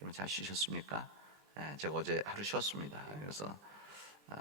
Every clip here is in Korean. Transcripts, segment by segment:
여러분 잘 쉬셨습니까? 제가 어제 하루 쉬었습니다. 그래서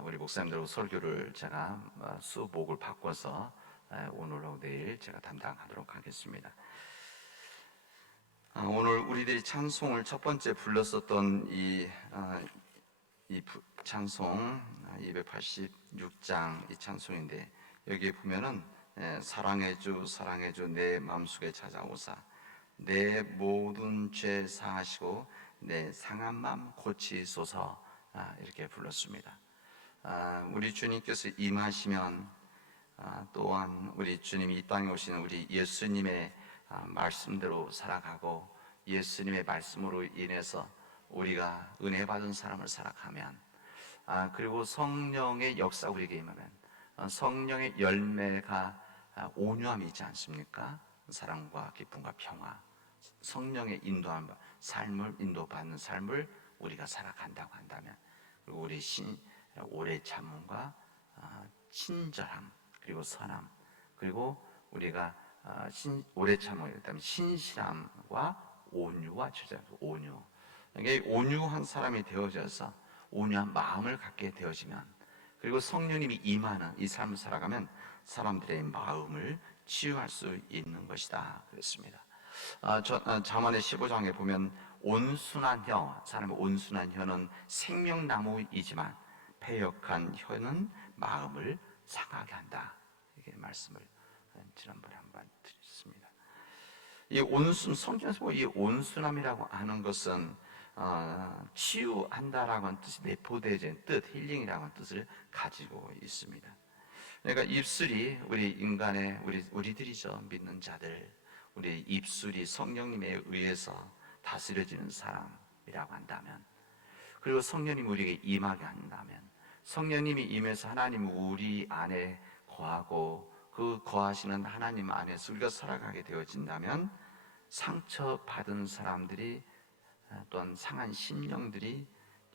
우리 목사님들하고 설교를 제가 수목을 바꿔서 오늘하고 내일 제가 담당하도록 하겠습니다. 오늘 우리들이 찬송을 첫 번째 불렀었던 이 찬송 286장 이 찬송인데, 여기에 보면은 사랑해 주 사랑해 주 내 마음속에 찾아오사 내 모든 죄 사하시고 내 상한 마음 고치소서, 이렇게 불렀습니다. 우리 주님께서 임하시면 또한 우리 주님이 이 땅에 오시는 우리 예수님의 말씀대로 살아가고, 예수님의 말씀으로 인해서 우리가 은혜 받은 사람을 살아가면, 그리고 성령의 역사 우리에게 임하면 성령의 열매가 온유함이 있지 않습니까? 사랑과 기쁨과 평화, 성령의 인도함, 삶을 인도받는 삶을 우리가 살아간다고 한다면, 그리고 우리 오래 참음과 친절함, 그리고 선함, 그리고 우리가 오래 참음이 있다면 신실함과 온유와 주제, 온유, 이게 온유한 사람이 되어져서 온유한 마음을 갖게 되어지면, 그리고 성령님이 임하는 이 삶을 살아가면 사람들의 마음을 치유할 수 있는 것이다 그랬습니다. 잠언의 15장에 보면 온순한 혀, 사람의 온순한 혀는 생명나무이지만 패역한 혀는 마음을 상하게 한다, 이게 말씀을 지난번에 한번 드렸습니다. 이 성경에서 이 온순함이라고 하는 것은 치유한다라고 하는 뜻이, 내포되어진 뜻, 힐링이라고 하는 뜻을 가지고 있습니다. 그러니까 입술이 우리 인간의 우리들이죠, 믿는 자들, 우리 입술이 성령님에 의해서 다스려지는 사람이라고 한다면, 그리고 성령님이 우리에게 임하게 한다면, 성령님이 임해서 하나님 우리 안에 거하고 그 거하시는 하나님 안에서 우리가 살아가게 되어진다면, 상처받은 사람들이, 또한 상한 심령들이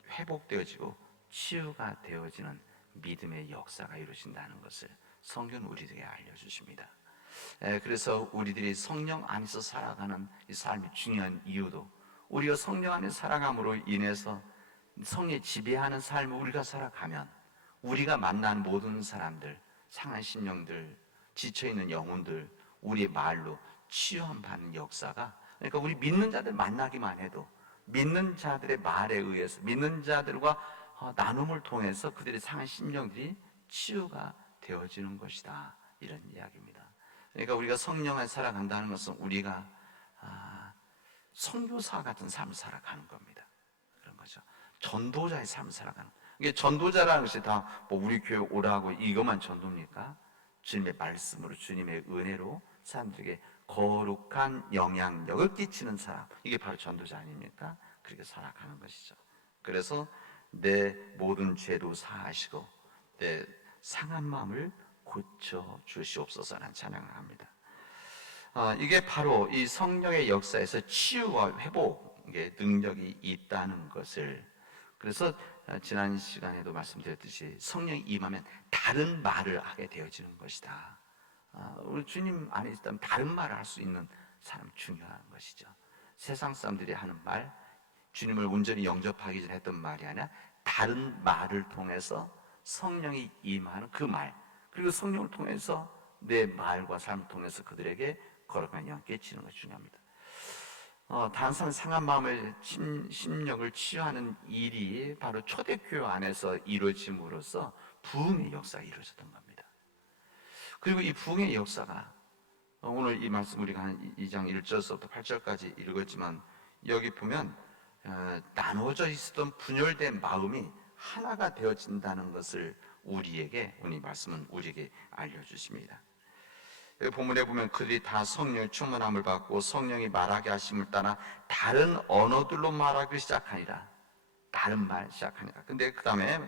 회복되어지고 치유가 되어지는 믿음의 역사가 이루어진다는 것을 성경은 우리에게 알려주십니다. 그래서 우리들이 성령 안에서 살아가는 이 삶이 중요한 이유도, 우리가 성령 안에 살아감으로 인해서 성령이 지배하는 삶을 우리가 살아가면 우리가 만난 모든 사람들, 상한 심령들, 지쳐있는 영혼들, 우리의 말로 치유함 받는 역사가, 그러니까 우리 믿는 자들 만나기만 해도 믿는 자들의 말에 의해서, 믿는 자들과 나눔을 통해서 그들의 상한 심령들이 치유가 되어지는 것이다, 이런 이야기입니다. 그러니까 우리가 성령 안에 살아간다는 것은 우리가 선교사 같은 삶을 살아가는 겁니다. 그런 거죠. 전도자의 삶을 살아가는. 이게 전도자라는 것이 다 뭐 우리 교회 오라고 이것만 전도입니까? 주님의 말씀으로, 주님의 은혜로 사람들에게 거룩한 영향력을 끼치는 사람, 이게 바로 전도자 아닙니까? 그렇게 살아가는 것이죠. 그래서 내 모든 죄도 사하시고 내 상한 마음을 고쳐 주시옵소서라는 찬양을 합니다. 이게 바로 이 성령의 역사에서 치유와 회복의 능력이 있다는 것을, 그래서 지난 시간에도 말씀드렸듯이 성령이 임하면 다른 말을 하게 되어지는 것이다. 우리 주님 안에 있다면 다른 말을 할 수 있는 사람이 중요한 것이죠. 세상 사람들이 하는 말, 주님을 온전히 영접하기 전에 했던 말이 아니라 다른 말을 통해서 성령이 임하는 그 말, 그리고 성령을 통해서 내 말과 삶을 통해서 그들에게 거룩한 영향을 끼치는 것이 중요합니다. 다른 사람의 상한 마음을, 심령을 치유하는 일이 바로 초대교회 안에서 이루어짐으로써 부흥의 역사가 이루어졌던 겁니다. 그리고 이 부흥의 역사가 오늘 이 말씀 우리가 한 2장 1절부터 8절까지 읽었지만, 여기 보면 나누어져 있었던 분열된 마음이 하나가 되어진다는 것을 우리에게, 오늘 말씀은 우리에게 알려주십니다. 여기 본문에 보면 그들이 다 성령의 충만함을 받고 성령이 말하게 하심을 따라 다른 언어들로 말하기 시작하니라. 다른 말 시작하니라. 근데 그 다음에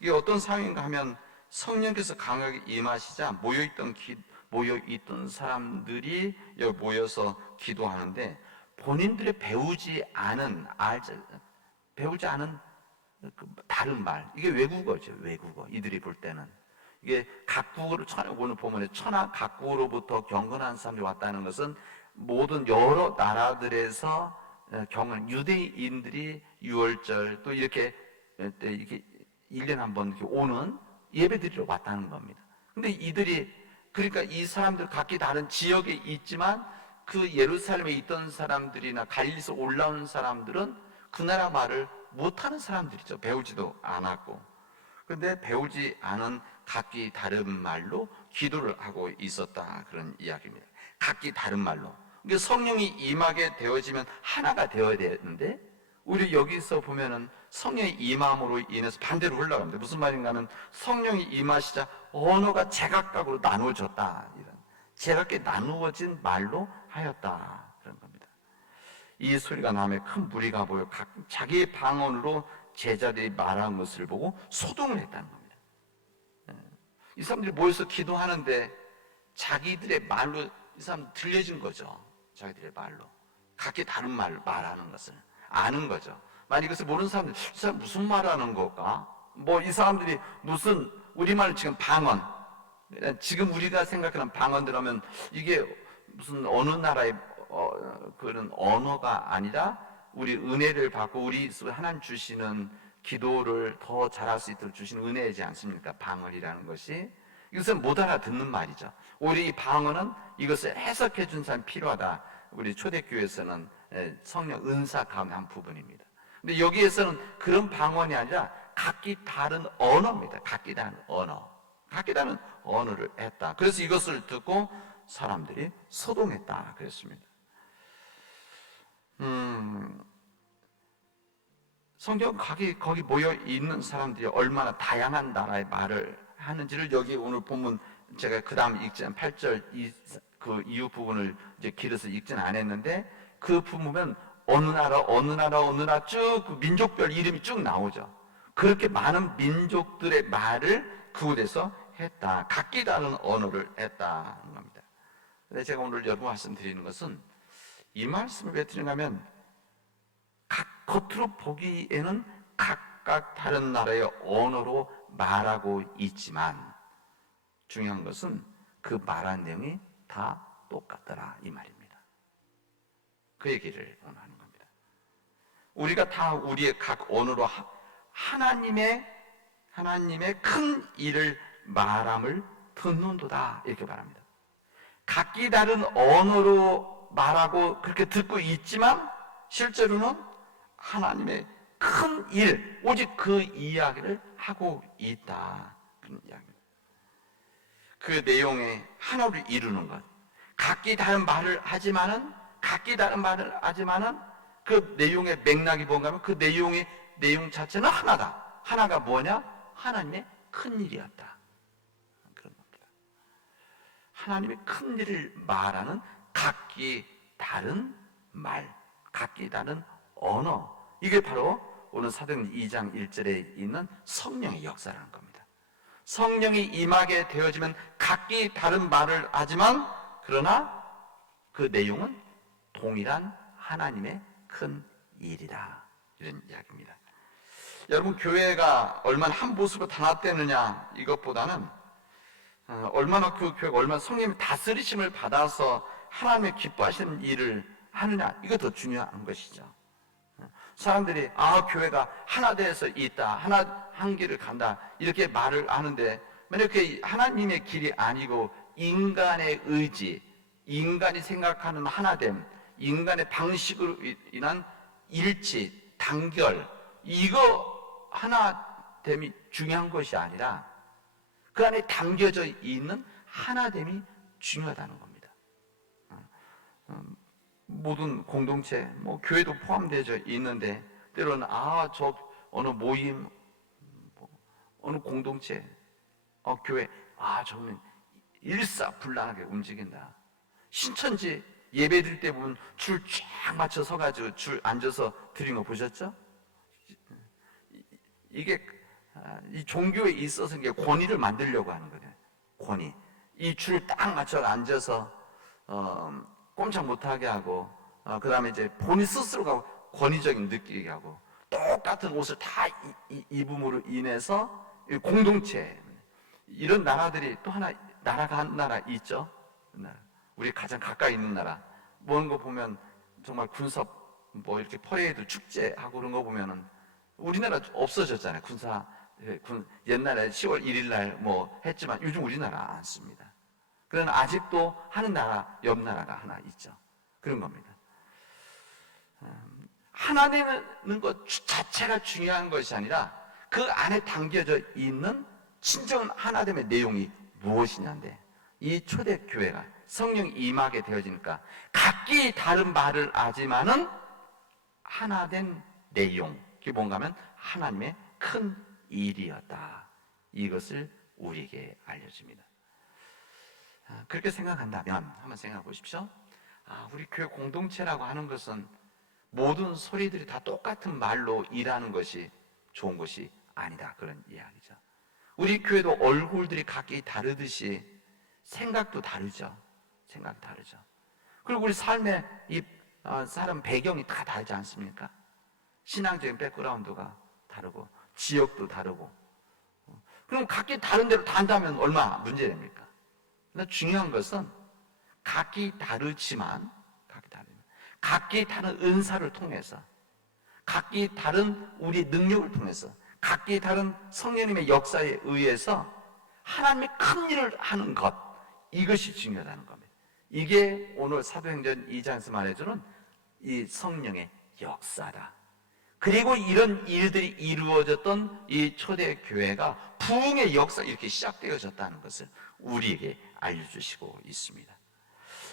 이게 어떤 상황인가 하면, 성령께서 강하게 임하시자 모여있던 사람들이 여기 모여서 기도하는데, 본인들이 배우지 않은 다른 말, 이게 외국어죠. 외국어. 이들이 볼 때는 이게 각국으로, 오늘 보면 천하 각국으로부터 경건한 사람들이 왔다는 것은 모든 여러 나라들에서 경험, 유대인들이 유월절 또 이렇게 1년에 한 번 오는 예배드리러 왔다는 겁니다. 근데 이들이, 그러니까 이 사람들 각기 다른 지역에 있지만 그 예루살렘에 있던 사람들이나 갈릴리에서 올라온 사람들은 그 나라 말을 못하는 사람들이죠. 배우지도 않았고. 그런데 배우지 않은 각기 다른 말로 기도를 하고 있었다, 그런 이야기입니다. 각기 다른 말로. 그러니까 성령이 임하게 되어지면 하나가 되어야 되는데, 우리 여기서 보면은 성령이 임함으로 인해서 반대로 흘러갑니다. 무슨 말인가 하면 성령이 임하시자 언어가 제각각으로 나누어졌다, 이런 제각각 나누어진 말로 하였다, 그런 겁니다. 이 소리가 남에 큰 무리가 보여 자기의 방언으로 제자들이 말한 것을 보고 소동을 했다는 겁니다. 이 사람들이 모여서 기도하는데 자기들의 말로 이 사람 들려진 거죠. 자기들의 말로 각기 다른 말을 말하는 것을 아는 거죠. 만약 이것을 모르는 사람들, 이 사람 무슨 말하는 걸까? 뭐 이 사람들이 무슨 우리말 지금 방언, 지금 우리가 생각하는 방언들 하면 이게 무슨 어느 나라의 그런 언어가 아니라 우리 은혜를 받고 우리 하나님 주시는 기도를 더 잘할 수 있도록 주시는 은혜이지 않습니까? 방언이라는 것이. 이것은 못 알아듣는 말이죠. 우리 이 방언은 이것을 해석해 준 사람이 필요하다. 우리 초대교회에서는 성령 은사 가운데 한 부분입니다. 근데 여기에서는 그런 방언이 아니라 각기 다른 언어입니다. 각기 다른 언어. 각기 다른 언어를 했다. 그래서 이것을 듣고 사람들이 소동했다 그랬습니다. 성경 거기 모여 있는 사람들이 얼마나 다양한 나라의 말을 하는지를 여기 오늘 본문, 제가 그 다음 읽지 않은 8절 그 이후 부분을 이제 길어서 읽지는 않았는데, 그 부분 보면 어느 나라 쭉 그 민족별 이름이 쭉 나오죠. 그렇게 많은 민족들의 말을 그곳에서 했다. 각기 다른 언어를 했다는 겁니다. 근데 제가 오늘 여러분 말씀드리는 것은, 이 말씀을 왜 드리는가 하면 겉으로 보기에는 각각 다른 나라의 언어로 말하고 있지만 중요한 것은 그 말한 내용이 다 똑같더라, 이 말입니다. 그 얘기를 오늘 하는 겁니다. 우리가 다 우리의 각 언어로 하나님의 큰 일을 말함을 듣는도다, 이렇게 말합니다. 각기 다른 언어로 말하고 그렇게 듣고 있지만 실제로는 하나님의 큰 일, 오직 그 이야기를 하고 있다, 그런 이야기입니다. 그 내용의 하나를 이루는 것. 각기 다른 말을 하지만은 그 내용의 맥락이 뭔가 하면 그 내용의 내용 자체는 하나다. 하나가 뭐냐? 하나님의 큰 일이었다, 그런 겁니다. 하나님의 큰 일을 말하는 각기 다른 말, 각기 다른 언어, 이게 바로 오늘 사도행전 2장 1절에 있는 성령의 역사라는 겁니다. 성령이 임하게 되어지면 각기 다른 말을 하지만 그러나 그 내용은 동일한 하나님의 큰 일이다, 이런 이야기입니다. 여러분, 교회가 얼마나 한 모습으로 단합되느냐 이것보다는 얼마나 그 교회가 얼마나 성령의 다스리심을 받아서 하나님의 기뻐하시는 일을 하느냐, 이거 더 중요한 것이죠. 사람들이 교회가 하나 되어서 있다, 한 길을 간다, 이렇게 말을 하는데 만약 그게 하나님의 길이 아니고 인간의 의지, 인간이 생각하는 하나됨, 인간의 방식으로 인한 일치, 단결, 이거 하나됨이 중요한 것이 아니라 그 안에 담겨져 있는 하나됨이 중요하다는 겁니다. 모든 공동체, 교회도 포함되어 있는데 때로는 저 어느 모임, 어느 공동체, 교회, 저는 일사불란하게 움직인다. 신천지 예배 드릴 때 보면 줄 쫙 맞춰 서가지고 줄 앉아서 드린 거 보셨죠? 이게 이 종교에 있어서 이게 권위를 만들려고 하는 거예요. 권위. 이 줄 딱 맞춰 앉아서 꼼짝 못하게 하고, 그 다음에 이제 본인 스스로가 권위적인 느끼게 하고, 똑같은 옷을 다 입음으로 인해서 공동체, 이런 나라들이 또 하나, 나라가 한 나라 있죠. 우리 가장 가까이 있는 나라, 뭔 거 보면 정말 군사 뭐 이렇게 퍼레이드 축제하고 그런 거 보면은 우리나라 없어졌잖아요. 옛날에 10월 1일 날 뭐 했지만 요즘 우리나라 안 씁니다. 그러나 아직도 하는 나라, 옆 나라가 하나 있죠. 그런 겁니다. 하나 되는 것 자체가 중요한 것이 아니라 그 안에 담겨져 있는 진정 하나됨의 내용이 무엇이냐인데, 이 초대교회가 성령 임하게 되어지니까 각기 다른 말을 하지만은 하나된 내용, 그게 뭔가 하면 하나님의 큰 일이었다. 이것을 우리에게 알려줍니다. 그렇게 생각한다면 한번 생각해 보십시오. 우리 교회 공동체라고 하는 것은 모든 소리들이 다 똑같은 말로 일하는 것이 좋은 것이 아니다, 그런 이야기죠. 우리 교회도 얼굴들이 각기 다르듯이 생각도 다르죠. 생각이 다르죠. 그리고 우리 삶의 이 사람 배경이 다 다르지 않습니까? 신앙적인 백그라운드가 다르고 지역도 다르고. 그럼 각기 다른 데로 다 한다면 얼마나 문제됩니까? 그러나 중요한 것은 각기 다르지만 각기 다른 은사를 통해서, 각기 다른 우리 능력을 통해서, 각기 다른 성령님의 역사에 의해서 하나님의 큰 일을 하는 것, 이것이 중요하다는 겁니다. 이게 오늘 사도행전 2장에서 말해주는 이 성령의 역사다. 그리고 이런 일들이 이루어졌던 이 초대교회가 부흥의 역사, 이렇게 시작되어졌다는 것을 우리에게 알려주시고 있습니다.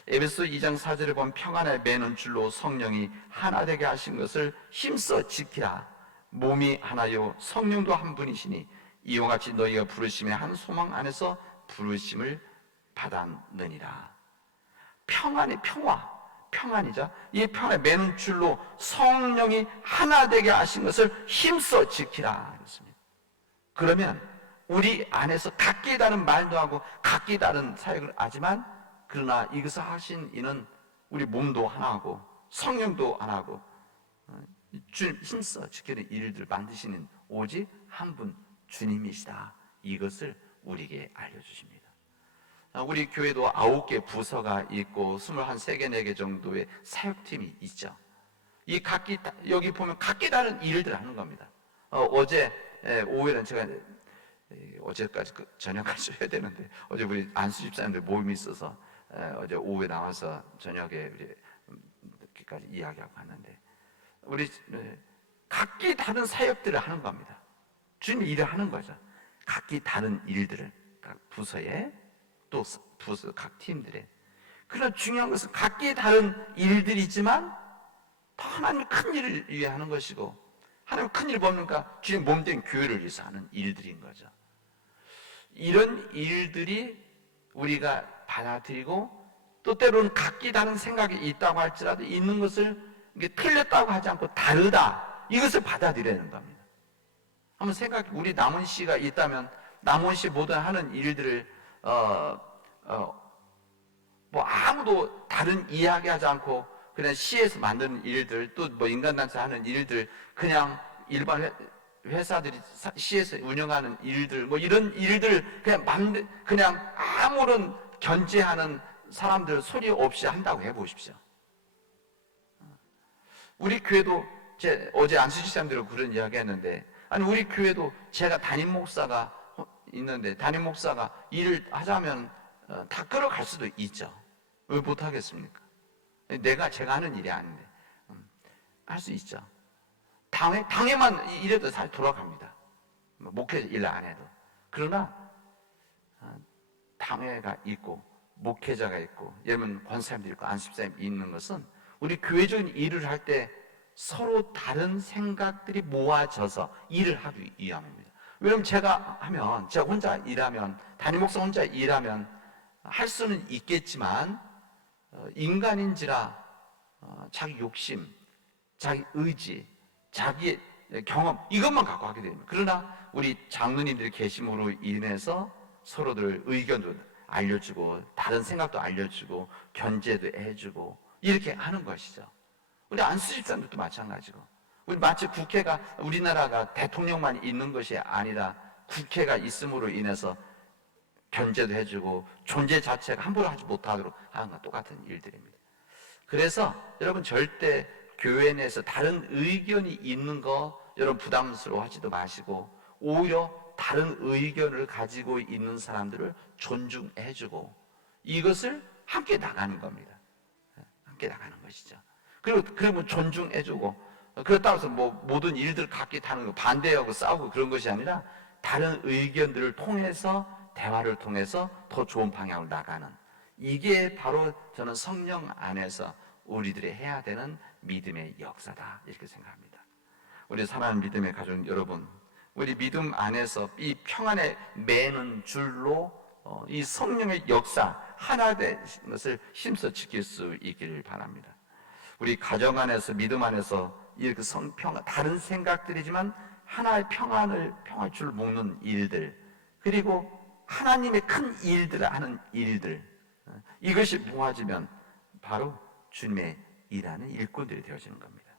에베소 2장 4절에 보면 평안에 매는 줄로 성령이 하나 되게 하신 것을 힘써 지키라. 몸이 하나요 성령도 한 분이시니 이와 같이 너희가 부르심의 한 소망 안에서 부르심을 받았느니라. 평안이 평안이죠. 이 평안에 매는 줄로 성령이 하나 되게 하신 것을 힘써 지키라 그랬습니다. 그러면 우리 안에서 각기 다른 말도 하고 각기 다른 사역을 하지만, 그러나 이것을 하신 이는 우리 몸도 하나고 성령도 하나고 주님 힘써 지키는 일들 만드시는 오직 한 분 주님이시다. 이것을 우리에게 알려주십니다. 우리 교회도 9개 부서가 있고 23개, 4개 정도의 사역팀이 있죠. 이 각기, 여기 보면 각기 다른 일들을 하는 겁니다. 어제 오후에는 제가 어제까지 저녁까지 해야 되는데, 어제 우리 안수 집사님들 모임이 있어서 어제 오후에 나와서 저녁에 이렇게까지 이야기하고 갔는데, 우리 각기 다른 사역들을 하는 겁니다. 주님 일을 하는 거죠. 각기 다른 일들을 각 부서에, 또 부서 각 팀들에. 그러나 중요한 것은 각기 다른 일들이지만 다 하나님의 큰 일을 위해 하는 것이고, 하나님 큰 일을 뭡니까? 주님 몸된 교회를 위해서 하는 일들인 거죠. 이런 일들이 우리가 받아들이고, 또 때로는 각기 다른 생각이 있다고 할지라도 있는 것을 이게 틀렸다고 하지 않고 다르다, 이것을 받아들이는 겁니다. 한번 생각해. 우리 남은 씨가 있다면 남은 씨 모든 하는 일들을 뭐 아무도 다른 이야기하지 않고 그냥 시에서 만드는 일들, 또 뭐 인간단체 하는 일들, 그냥 일반 회사들이 시에서 운영하는 일들, 뭐 이런 일들 그냥 아무런 견제하는 사람들 소리 없이 한다고 해보십시오. 우리 교회도 어제 안수지사님들하고 그런 이야기 했는데, 아니 우리 교회도 제가 담임 목사가 있는데 담임 목사가 일을 하자면 다 끌어갈 수도 있죠. 왜 못하겠습니까? 제가 하는 일이 아닌데 할 수 있죠. 당회만 이래도 잘 돌아갑니다. 목회자 일 안 해도. 그러나 당회가 있고 목회자가 있고 예를 들면 권사님도 있고 안수집사님 있는 것은 우리 교회적인 일을 할 때 서로 다른 생각들이 모아져서 일을 하기 위함입니다. 왜냐하면 제가 혼자 일하면, 담임 목사 혼자 일하면 할 수는 있겠지만 인간인지라 자기 욕심, 자기 의지, 자기의 경험, 이것만 갖고 하게 됩니다. 그러나 우리 장로님들이 계심으로 인해서 서로들 의견도 알려주고 다른 생각도 알려주고 견제도 해주고 이렇게 하는 것이죠. 우리 안수집사님들도 마찬가지고, 우리 마치 국회가, 우리나라가 대통령만 있는 것이 아니라 국회가 있음으로 인해서 견제도 해주고 존재 자체가 함부로 하지 못하도록 하는 것, 똑같은 일들입니다. 그래서 여러분 절대 교회 내에서 다른 의견이 있는 거 여러분 부담스러워하지도 마시고, 오히려 다른 의견을 가지고 있는 사람들을 존중해주고, 이것을 함께 나가는 겁니다. 함께 나가는 것이죠. 그리고 그러면 존중해주고, 그렇다고 해서 뭐 모든 일들 각기 다른 거 반대하고 싸우고 그런 것이 아니라, 다른 의견들을 통해서, 대화를 통해서 더 좋은 방향으로 나가는, 이게 바로 저는 성령 안에서 우리들이 해야 되는 믿음의 역사다, 이렇게 생각합니다. 우리 사랑하는 믿음의 가족 여러분, 우리 믿음 안에서 이 평안에 매는 줄로 이 성령의 역사, 하나 된 것을 힘써 지킬 수 있기를 바랍니다. 우리 가정 안에서, 믿음 안에서 이렇게 성평안, 다른 생각들이지만 하나의 평안을, 평할 줄 먹는 일들, 그리고 하나님의 큰 일들을 하는 일들, 이것이 모아지면 바로 주님의 일하는 일꾼들이 되어지는 겁니다.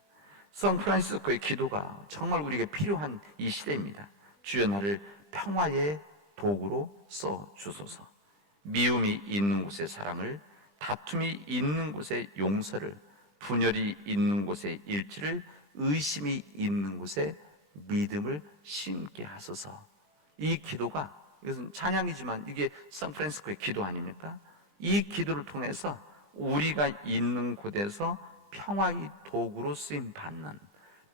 성 프란시스코의 기도가 정말 우리에게 필요한 이 시대입니다. 주여 나를 평화의 도구로 써 주소서. 미움이 있는 곳에 사랑을, 다툼이 있는 곳에 용서를, 분열이 있는 곳에 일치를, 의심이 있는 곳에 믿음을 심게 하소서. 이 기도가, 이것은 찬양이지만 이게 샌프란시스코의 기도 아닙니까? 이 기도를 통해서 우리가 있는 곳에서 평화의 도구로 쓰임 받는,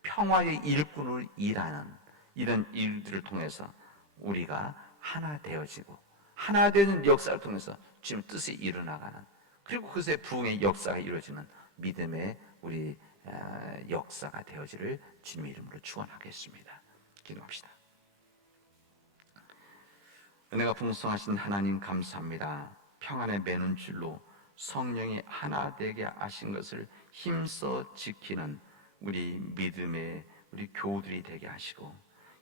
평화의 일꾼으로 일하는 이런 일들을 통해서 우리가 하나 되어지고, 하나 되는 역사를 통해서 주님의 뜻이 일어나가는, 그리고 그것의 부흥의 역사가 이루어지는 믿음의 우리 역사가 되어지를 주님의 이름으로 축원하겠습니다. 기도합시다. 은혜가 풍성하신 하나님 감사합니다. 평안의 매는 줄로 성령이 하나 되게 하신 것을 힘써 지키는 우리 믿음의 우리 교우들이 되게 하시고,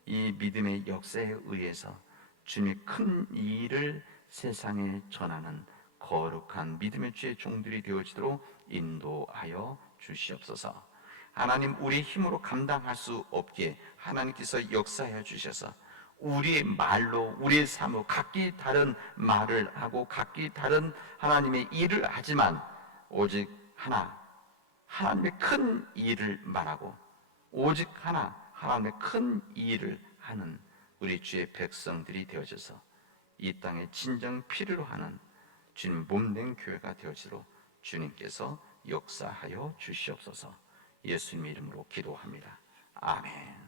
이 믿음의 역사에 의해서 주님의 큰 일을 세상에 전하는 거룩한 믿음의 주의 종들이 되어지도록 인도하여 주시옵소서. 하나님, 우리 힘으로 감당할 수 없게 하나님께서 역사해 주셔서 우리의 말로, 우리의 삶으로 각기 다른 말을 하고 각기 다른 하나님의 일을 하지만 오직 하나, 하나님의 큰 일을 말하고 오직 하나, 하나님의 큰 일을 하는 우리 주의 백성들이 되어져서 이 땅에 진정 필요로 하는 주님 몸된 교회가 되어지도록 주님께서 역사하여 주시옵소서. 예수님의 이름으로 기도합니다. 아멘.